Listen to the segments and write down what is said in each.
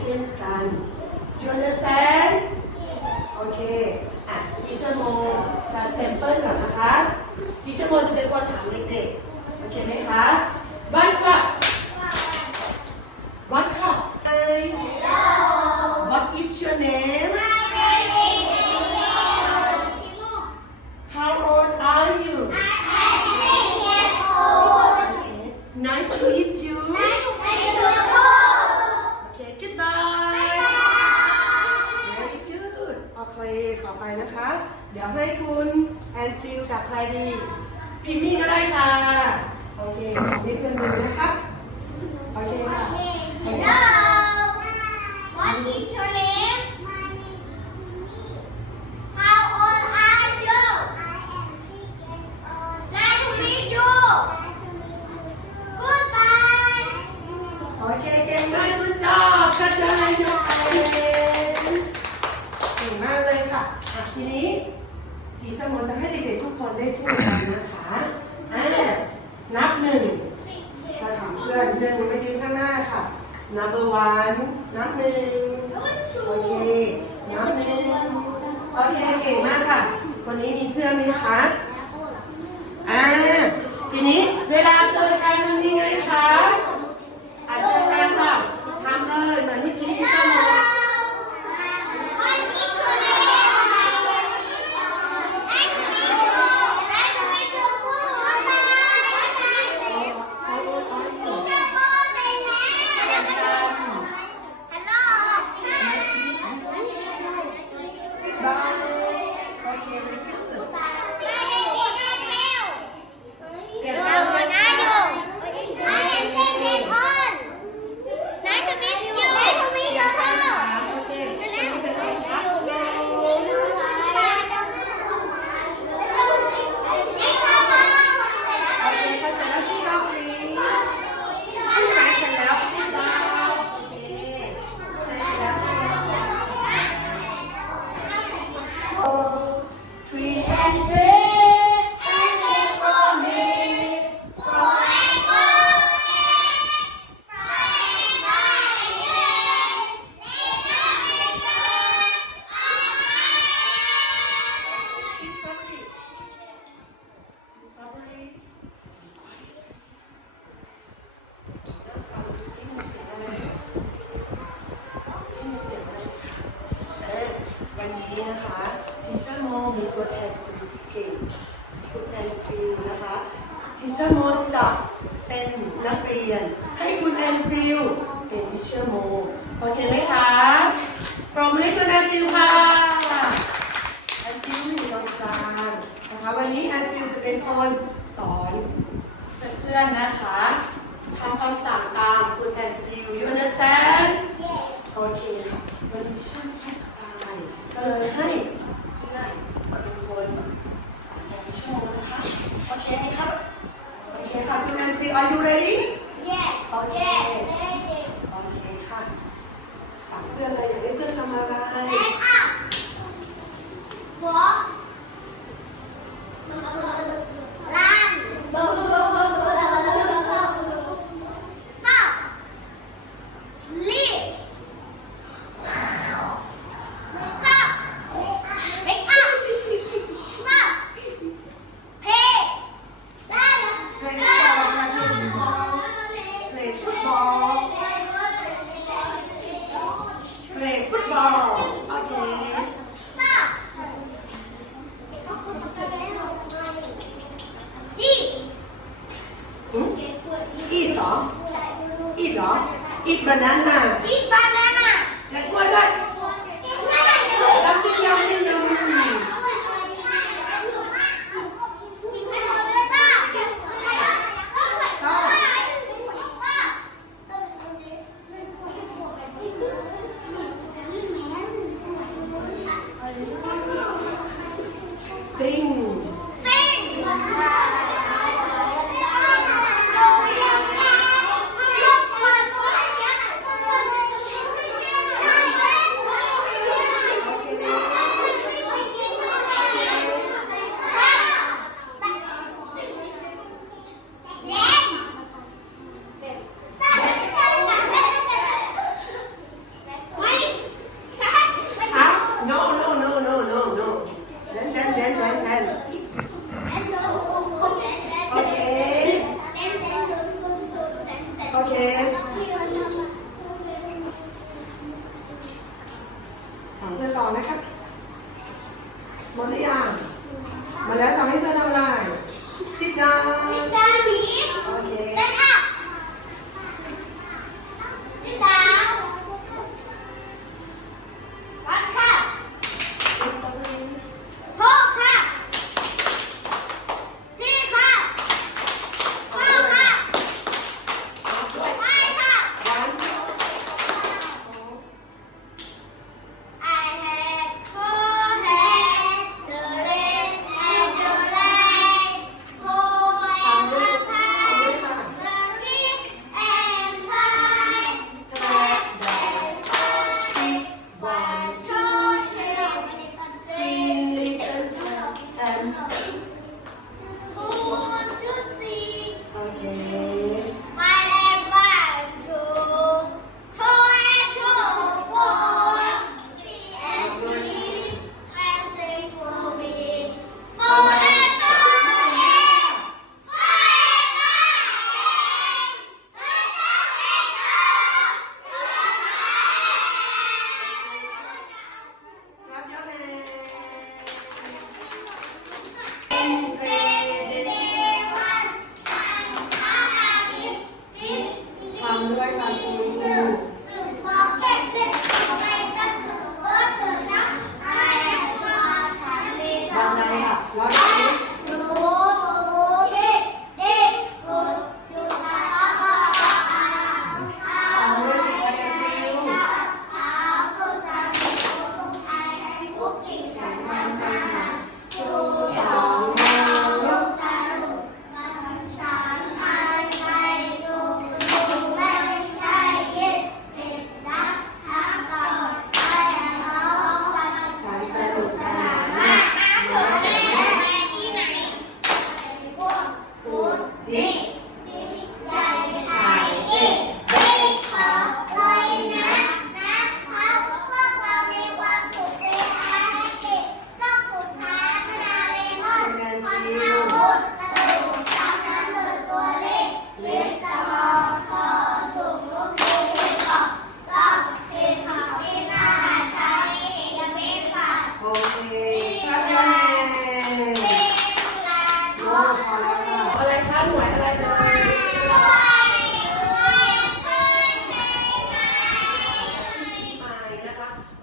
เช่นกัน you understand โอเค อะทีเชอโมจะแซมเปิลก่อนนะคะทีเชอโมจะเป็นคนถามเด็กๆ โอเคไหมคะบ้านค่ะ What cup? I love. เดี๋ยวให้คุณแอนฟิลกับใครดีพิมมี่ก็ได้ค่ะ โอเคนี่คือหนึ่งนะครับ โอเคค่ะ Hello. What is your name? play football. Okay. Eat. Hmm? Eat, huh? Eat, huh? Eat banana.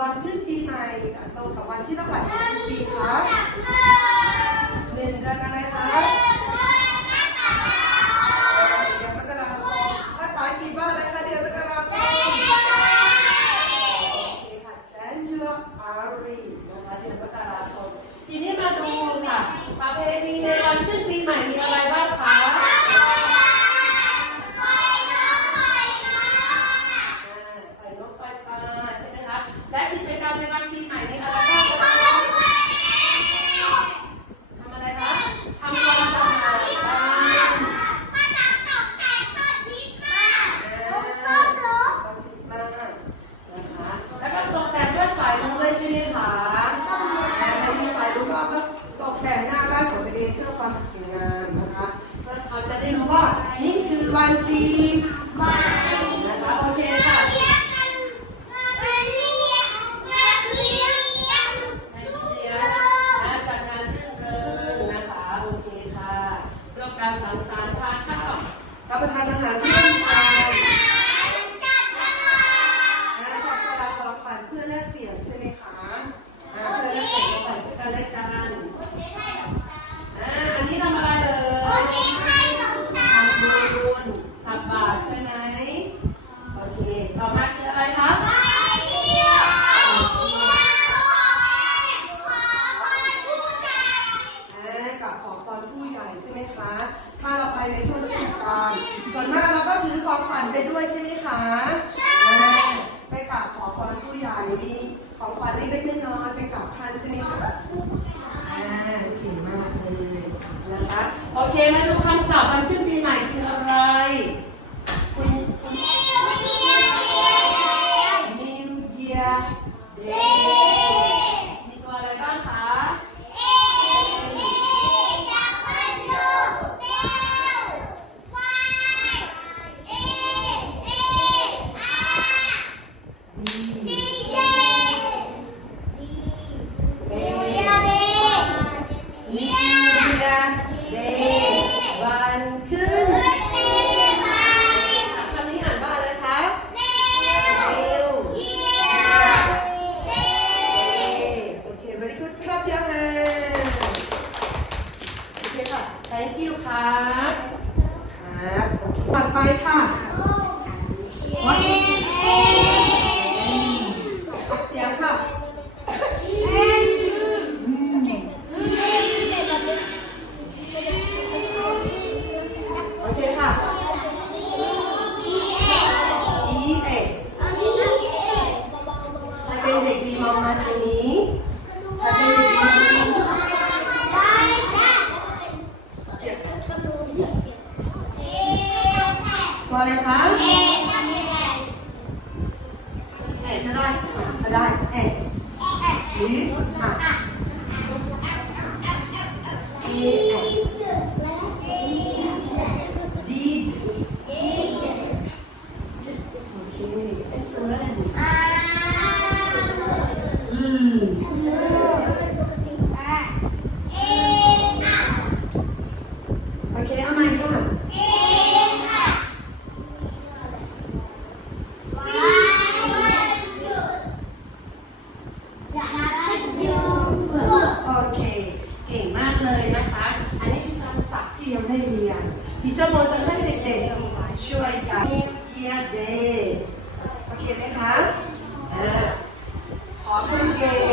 วันขึ้นปีใหม่จะตรงกับวันที่เท่าไหร่ของปีครับหนึ่งเดือนอะไรคะ ใช่ไหมคะถ้าเราไปในทุกเทศกาลส่วนมากเราก็ถือของขวัญไปด้วยใช่ไหมคะใช่ไปกราบขอพรผู้ใหญ่มีของขวัญเล็กๆน้อยๆไปกราบท่านใช่ไหมคะอ่าเก่งมากเลยนะคะโอเคมาดูคำศัพวันขึ้นปีใหม่คืออะไร ก็ได้ก็ได้เอ๊ะหรือะ 아, 그렇게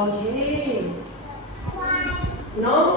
Oh, okay. No?